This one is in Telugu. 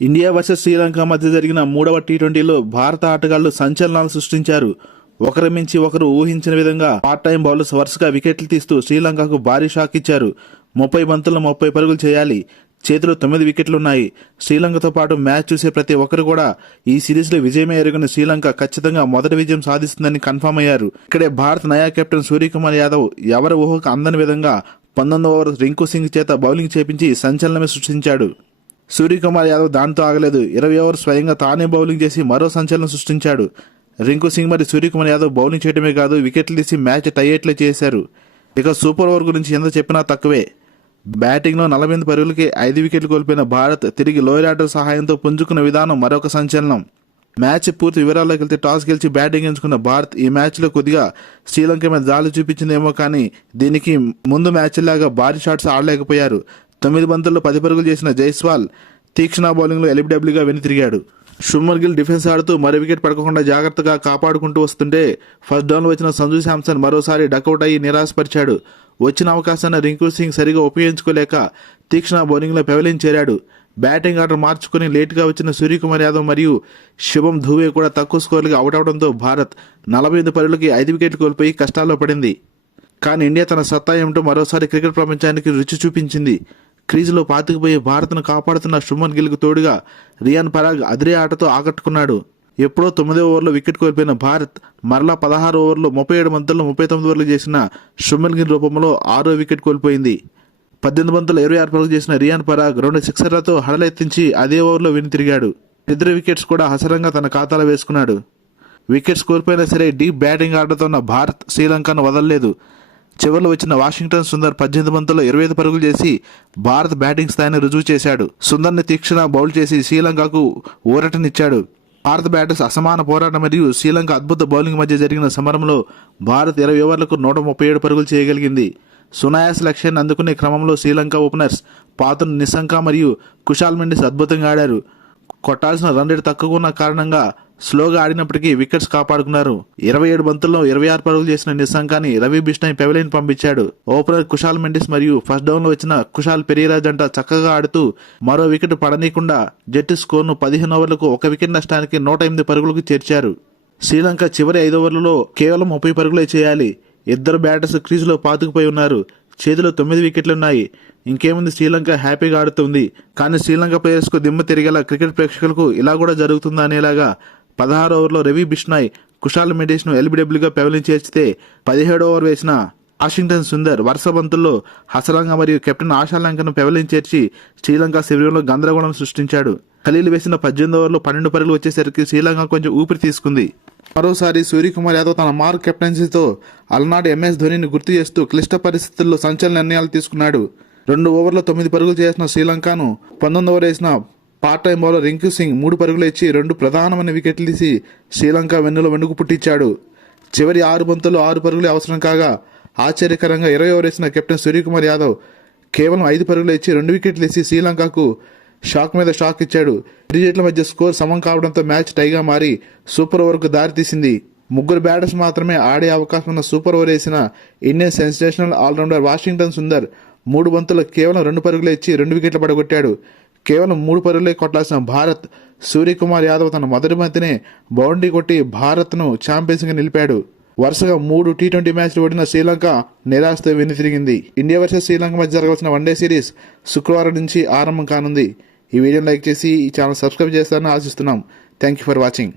ఇండియా వర్సెస్ శ్రీలంక మధ్య జరిగిన మూడవ టీ20లో భారత ఆటగాళ్లు సంచలనాలు సృష్టించారు. ఒకరి మించి ఒకరు ఊహించిన విధంగా పార్ట్ టైం బౌలర్స్ వరుసగా వికెట్లు తీస్తూ శ్రీలంకకు భారీ షాక్ ఇచ్చారు. 30 బంతుల్లో 30 పరుగులు చేయాలి. చేతిలో 9 వికెట్లున్నాయి. శ్రీలంకతో పాటు మ్యాచ్ చూసే ప్రతి ఒక్కరు కూడా ఈ సిరీస్లో విజయమే ఎరుగని శ్రీలంక ఖచ్చితంగా మొదటి విజయం సాధిస్తుందని కన్ఫర్మ్ అయ్యారు. ఇక్కడే భారత్ నయా కెప్టెన్ సూర్యకుమార్ యాదవ్ ఎవరి ఊహకు అందని విధంగా 19వ ఓవర్ రింకు సింగ్ చేత బౌలింగ్ చేపించి సంచలనమే సృష్టించాడు. సూర్యకుమార్ యాదవ్ దాంతో ఆగలేదు. 20 ఓవర్ స్వయంగా తానే బౌలింగ్ చేసి మరో సంచలనం సృష్టించాడు. రింకు సింగ్ మరియు సూర్యకుమార్ యాదవ్ బౌలింగ్ చేయడమే కాదు, వికెట్లు తీసి మ్యాచ్ టైయేట్లే చేశారు. ఇక సూపర్ ఓవర్ గురించి ఎంత చెప్పినా తక్కువే. బ్యాటింగ్లో 48 పరుగులకి 5 వికెట్లు కోల్పోయిన భారత్ తిరిగి లోయర్ ఆర్డర్ సహాయంతో పుంజుకున్న విధానం మరొక సంచలనం. మ్యాచ్ పూర్తి వివరాల్లోకి వెళ్తే టాస్ గెలిచి బ్యాటింగ్ ఎంచుకున్న భారత్ ఈ మ్యాచ్లో కొద్దిగా శ్రీలంక మీద జాలి చూపించిందేమో కానీ దీనికి ముందు మ్యాచ్లాగా భారీ షాట్స్ ఆడలేకపోయారు. 9 బంతుల్లో 10 పరుగులు చేసిన జైస్వాల్ తీక్షణ బౌలింగ్లో ఎల్బిడబ్ల్యూగా వెనుతిరిగాడు. శుభ్మన్ గిల్ డిఫెన్స్ ఆడుతూ మరో వికెట్ పడకుండా జాగ్రత్తగా కాపాడుకుంటూ వస్తుంటే ఫస్ట్ డౌన్లో వచ్చిన సంజు శాంసన్ మరోసారి డకౌట్ అయ్యి నిరాశపరిచాడు. వచ్చిన అవకాశాన్ని రింకు సింగ్ సరిగా ఉపయోగించుకోలేక తీక్షణ బౌలింగ్లో పెవలిన్ చేరాడు. బ్యాటింగ్ ఆర్డర్ మార్చుకుని లేటుగా వచ్చిన సూర్యకుమార్ యాదవ్ మరియు శుభం ధూవే కూడా తక్కువ స్కోర్లకి అవుట్ అవడంతో భారత్ 48 పరుగులకి 5 వికెట్లు కోల్పోయి కష్టాల్లో పడింది. కానీ ఇండియా తన సత్తా ఏమిటో మరోసారి క్రికెట్ ప్రపంచానికి రుచి చూపించింది. క్రీజులో పాతుకుపోయి భారత్ను కాపాడుతున్న శుభ్మన్ గిల్కు తోడుగా రియాన్ పరాగ్ అదిరే ఆటతో ఆకట్టుకున్నాడు. ఎప్పుడో 9వ ఓవర్లో వికెట్ కోల్పోయిన భారత్ మరలా 16 ఓవర్లో 37 బంతుల్లో 39 పరుగులు చేసిన శుభ్మన్ గిల్ రూపంలో 6వ వికెట్ కోల్పోయింది. 18 బంతుల్లో 26 పరుగులు చేసిన రియాన్ పరాగ్ 2 సిక్సర్లతో హడలెత్తించి అదే ఓవర్లో వెనుతిరిగాడు. 2 వికెట్స్ కూడా హసరంగా తన ఖాతాలో వేసుకున్నాడు. వికెట్స్ కోల్పోయినా సరే డీప్ బ్యాటింగ్ ఆటతో ఉన్న భారత్ శ్రీలంకను వదలలేదు. చివరిలో వచ్చిన వాషింగ్టన్ సుందర్ 18 బంతుల్లో 25 పరుగులు చేసి భారత్ బ్యాటింగ్ స్థాయిని రుజువు చేశాడు. సుందర్ని తీక్షణ బౌల్ చేసి శ్రీలంకకు ఊరటనిచ్చాడు. భారత బ్యాటర్స్ అసమాన పోరాటం మరియు శ్రీలంక అద్భుత బౌలింగ్ మధ్య జరిగిన సమరంలో భారత్ 20 ఓవర్లకు 137 పరుగులు చేయగలిగింది. సునాయాస లక్ష్యాన్ని అందుకునే క్రమంలో శ్రీలంక ఓపెనర్స్ పాతున్ నిశంక మరియు కుశాల్ మెండిస్ అద్భుతంగా ఆడారు. కొట్టాల్సిన రన్ రేట్ తక్కువగా ఉన్న కారణంగా స్లోగా ఆడినప్పటికీ వికెట్స్ కాపాడుకున్నారు. 27 బంతుల్లో 26 పరుగులు చేసిన నిశంకాని రవి బిష్నాయ్ పెవలిన్ పంపించాడు. ఓపెనర్ కుశాల్ మెండిస్ మరియు ఫస్ట్ డౌన్లో వచ్చిన కుశాల్ పెరీరా జంట చక్కగా ఆడుతూ మరో వికెట్ పడనీయకుండా జట్టు స్కోర్ను 15 ఓవర్లకు 1 వికెట్ నష్టానికి 108 పరుగులకు చేర్చారు. శ్రీలంక చివరి 5 ఓవర్లలో కేవలం 30 పరుగులే చేయాలి. ఇద్దరు బ్యాటర్స్ క్రీజులో పాతుకుపోయి ఉన్నారు. చేతిలో 9 వికెట్లున్నాయి. ఇంకేముంది, శ్రీలంక హ్యాపీగా ఆడుతుంది. కానీ శ్రీలంక ప్లేయర్స్కు దిమ్మ తిరిగేలా క్రికెట్ ప్రేక్షకులకు ఇలా కూడా జరుగుతుందా అనేలాగా 16 ఓవర్లో రవి బిష్నాయ్ కుశాల్ మెండిస్ను ఎల్బిడబ్ల్యూగా పెవలిన్ చేర్చితే 17 ఓవర్ వేసిన వాషింగ్టన్ సుందర్ వరుస బంతుల్లో హసరంగా మరియు కెప్టెన్ ఆశాలంకను పెవలిన్ చేర్చి శ్రీలంక శిబిరంలో గందరగోళం సృష్టించాడు. ఖలీల్ వేసిన 18 ఓవర్లో 12 పరుగులు వచ్చేసరికి శ్రీలంక కొంచెం ఊపిరి తీసుకుంది. మరోసారి సూర్యకుమార్ యాదవ్ తన మార్క్ కెప్టెన్సీతో అలనాడు ఎంఎస్ ధోనీని గుర్తు చేస్తూ క్లిష్ట పరిస్థితుల్లో సంచలన నిర్ణయాలు తీసుకున్నాడు. 2 ఓవర్లో 9 పరుగులు చేసిన శ్రీలంకను 19 ఓవర్ వేసిన part time bowler Rinku Singh 3 పరుగులు ఇచ్చి 2 ప్రధానమైన వికెట్లు తీసి శ్రీలంక వెన్నులో వెనుక పుట్టించాడు. చివరి 6 బంతుల్లో 6 పరుగులే అవసరం కాగా ఆశ్చర్యకరంగా 20 ఓవర్ వేసిన కెప్టెన్ సూర్యకుమార్ యాదవ్ కేవలం 5 పరుగులు ఇచ్చి 2 వికెట్లు వేసి శ్రీలంకకు షాక్ మీద షాక్ ఇచ్చాడు. ఇరు జట్ల మధ్య స్కోర్ సమం కావడంతో మ్యాచ్ టైగా మారి సూపర్ ఓవర్కు దారితీసింది. 3 బ్యాటర్స్ మాత్రమే ఆడే అవకాశం ఉన్న సూపర్ ఓవర్ వేసిన Indian sensational allrounder Washington Sundar 3 బంతుల్లో కేవలం 2 పరుగులు ఇచ్చి 2 వికెట్లు పడగొట్టాడు. కేవలం 3 పరుగులే కొట్టాల్సిన భారత్ సూర్యకుమార్ యాదవ్ తన మొదటి బంతినే బౌండరీ కొట్టి భారత్ను ఛాంపియన్స్గా నిలిపాడు. వరుసగా 3 టీ20 మ్యాచ్లు ఓడిన శ్రీలంక నిరాశతో వెనుతిరిగింది. ఇండియా వర్సెస్ శ్రీలంక మధ్య జరగాల్సిన వన్డే సిరీస్ శుక్రవారం నుంచి ఆరంభం కానుంది. ఈ వీడియోని లైక్ చేసి ఈ ఛానల్ సబ్స్క్రైబ్ చేస్తారని ఆశిస్తున్నాం. Thank you for watching.